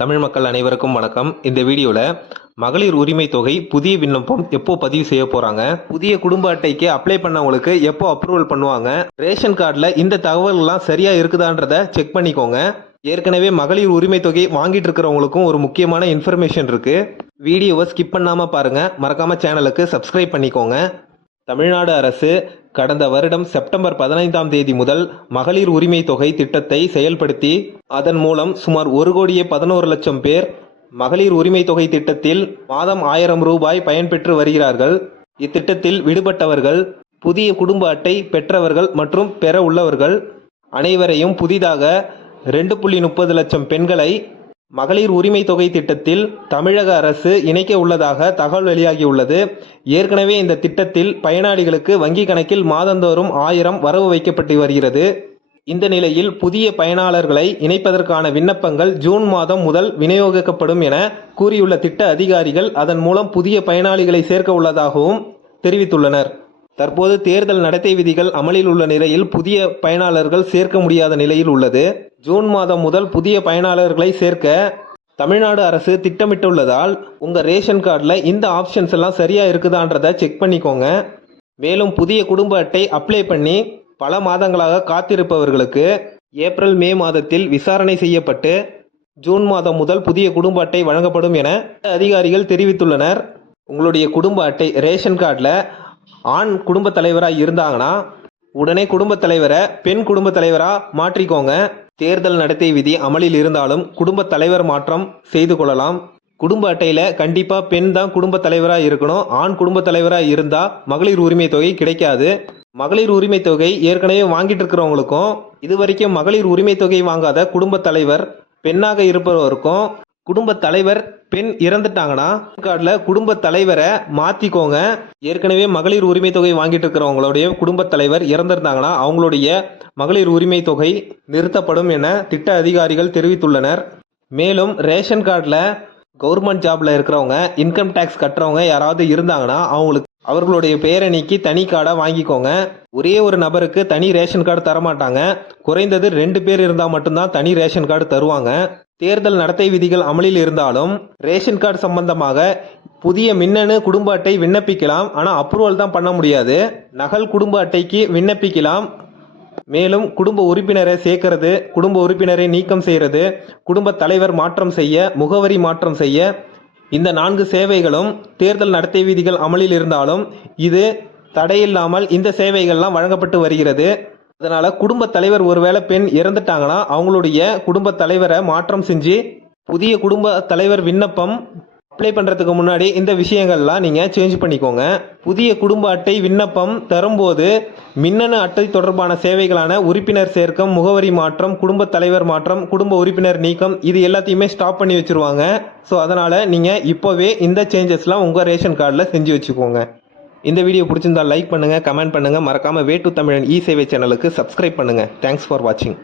தமிழ் மக்கள் அனைவருக்கும் வணக்கம். இந்த வீடியோவில் மகளிர் உரிமை தொகை புதிய விண்ணப்பம் எப்போ பதிவு செய்ய போகிறாங்க புதிய குடும்ப அட்டைக்கு அப்ளை பண்ணவங்களுக்கு எப்போ அப்ரூவல் பண்ணுவாங்க? ரேஷன் கார்டில் இந்த தகவல்கள்லாம் சரியாக இருக்குதான்றத செக் பண்ணிக்கோங்க. ஏற்கனவே மகளிர் உரிமை தொகை வாங்கிட்டு இருக்கிறவங்களுக்கும் ஒரு முக்கியமான இன்ஃபர்மேஷன் இருக்குது வீடியோவை ஸ்கிப் பண்ணாமல் பாருங்கள் மறக்காமல் சேனலுக்கு சப்ஸ்கிரைப் பண்ணிக்கோங்க. தமிழ்நாடு அரசு கடந்த வருடம் செப்டம்பர் பதினைந்தாம் தேதி முதல் மகளிர் உரிமை தொகை திட்டத்தை செயல்படுத்தி அதன் மூலம் சுமார் ஒரு கோடியே பதினோரு லட்சம் பேர் மகளிர் உரிமை தொகை திட்டத்தில் மாதம் ஆயிரம் ரூபாய் பயன்பெற்று வருகிறார்கள். இத்திட்டத்தில் விடுபட்டவர்கள் புதிய குடும்ப அட்டை பெற்றவர்கள் மற்றும் பெற உள்ளவர்கள் அனைவரையும் புதிதாக ரெண்டு புள்ளி முப்பது லட்சம் பெண்களை மகளிர் உரிமை தொகை திட்டத்தில் தமிழக அரசு இணைக்க உள்ளதாக தகவல் வெளியாகியுள்ளது. ஏற்கனவே இந்த திட்டத்தில் பயனாளிகளுக்கு வங்கி கணக்கில் மாதந்தோறும் ஆயிரம் வரவு வைக்கப்பட்டு வருகிறது. இந்த நிலையில் புதிய பயனாளர்களை இணைப்பதற்கான விண்ணப்பங்கள் ஜூன் மாதம் முதல் விநியோகிக்கப்படும் என கூறியுள்ள திட்ட அதிகாரிகள் அதன் மூலம் புதிய பயனாளிகளை சேர்க்க உள்ளதாகவும் தெரிவித்துள்ளனர். தற்போது தேர்தல் நடத்தை விதிகள் அமலில் உள்ள நிலையில் புதிய பயனாளர்கள் சேர்க்க முடியாத நிலையில் உள்ளது. ஜூன் மாதம் முதல் புதிய பயனாளர்களை சேர்க்க தமிழ்நாடு அரசு திட்டமிட்டுள்ளதால் உங்கள் ரேஷன் கார்டில் இந்த ஆப்ஷன்ஸ் எல்லாம் சரியாக இருக்குதான்றதை செக் பண்ணிக்கோங்க. மேலும் புதிய குடும்ப அட்டை அப்ளை பண்ணி பல மாதங்களாக காத்திருப்பவர்களுக்கு ஏப்ரல் மே மாதத்தில் விசாரணை செய்யப்பட்டு ஜூன் மாதம் முதல் புதிய குடும்ப அட்டை வழங்கப்படும் என அதிகாரிகள் தெரிவித்துள்ளனர். உங்களுடைய குடும்ப அட்டை ரேஷன் கார்டில் ஆண் குடும்ப தலைவராக இருந்தாங்கன்னா உடனே குடும்பத் தலைவரை பெண் குடும்பத் தலைவராக மாற்றிக்கோங்க. தேர்தல் நடத்தை விதி அமலில் இருந்தாலும் குடும்ப தலைவர் மாற்றம் செய்து கொள்ளலாம். குடும்ப அட்டையில் கண்டிப்பாக பெண் தான் குடும்பத் தலைவராக இருக்கணும். ஆண் குடும்பத் தலைவராக இருந்தால் மகளிர் உரிமை தொகை கிடைக்காது. மகளிர் உரிமை தொகை ஏற்கனவே வாங்கிட்டு இருக்கிறவங்களுக்கும் இது வரைக்கும் மகளிர் உரிமை தொகை வாங்காத குடும்ப தலைவர் பெண்ணாக இருப்பவருக்கும் குடும்ப தலைவர் பெண் இறந்துட்டாங்கன்னா கார்டில் குடும்ப தலைவரை மாற்றிக்கோங்க ஏற்கனவே மகளிர் உரிமை தொகை வாங்கிட்டு இருக்கிறவங்களுடைய குடும்ப தலைவர் இறந்திருந்தாங்கன்னா அவங்களுடைய மகளிர் உரிமை தொகை நிறுத்தப்படும் என திட்ட அதிகாரிகள் தெரிவித்துள்ளனர். மேலும் ரேஷன் கார்டில் கவர்மெண்ட் ஜாப்ல இருக்கிறவங்க இன்கம் டேக்ஸ் கட்டுறவங்க யாராவது இருந்தாங்கன்னா அவங்களுக்கு அவர்களுடைய பெயரை நீக்கி தனி கார்டை வாங்கிக்கோங்க. ஒரே ஒரு நபருக்கு தனி ரேஷன் கார்டு தரமாட்டாங்க. குறைந்தது ரெண்டு பேர் இருந்தால் மட்டும்தான் தனி ரேஷன் கார்டு தருவாங்க. தேர்தல் நடத்தை விதிகள் அமலில் இருந்தாலும் ரேஷன் கார்டு சம்பந்தமாக புதிய மின்னணு குடும்ப அட்டை விண்ணப்பிக்கலாம். ஆனால் அப்ரூவல் தான் பண்ண முடியாது. நகல் குடும்ப அட்டைக்கு விண்ணப்பிக்கலாம். மேலும் குடும்ப உறுப்பினரை சேர்க்கறது குடும்ப உறுப்பினரை நீக்கம் செய்கிறது குடும்ப தலைவர் மாற்றம் செய்ய முகவரி மாற்றம் செய்ய இந்த நான்கு சேவைகளும் தேர்தல் நடத்தை விதிகள் அமலில் இருந்தாலும் இது தடையில்லாமல் இந்த சேவைகள்லாம் வழங்கப்பட்டு வருகிறது. அதனால குடும்ப தலைவர் ஒருவேளை பெண் இறந்துட்டாங்கன்னா அவங்களுடைய குடும்ப தலைவரை மாற்றம் செஞ்சு புதிய குடும்ப தலைவர் விண்ணப்பம் அப்ளை பண்ணுறதுக்கு முன்னாடி இந்த விஷயங்கள்லாம் நீங்கள் சேஞ்ச் பண்ணிக்கோங்க. புதிய குடும்ப அட்டை விண்ணப்பம் தரும்போது மின்னணு அட்டை தொடர்பான சேவைகளான உறுப்பினர் சேர்க்கம் முகவரி மாற்றம் குடும்ப தலைவர் மாற்றம் குடும்ப உறுப்பினர் நீக்கம் இது எல்லாத்தையுமே ஸ்டாப் பண்ணி வச்சுருவாங்க. ஸோ அதனால் நீங்கள் இப்போவே இந்த சேஞ்சஸ்லாம் உங்கள் ரேஷன் கார்டில் செஞ்சு வச்சுக்கோங்க. இந்த வீடியோ பிடிச்சிருந்தா லைக் பண்ணுங்கள் கமெண்ட் பண்ணுங்கள் மறக்காமல் வே டு தமிழன் இ சேவை சேனலுக்கு சப்ஸ்கிரைப் பண்ணுங்கள் தேங்க்ஸ் ஃபார் வாட்சிங்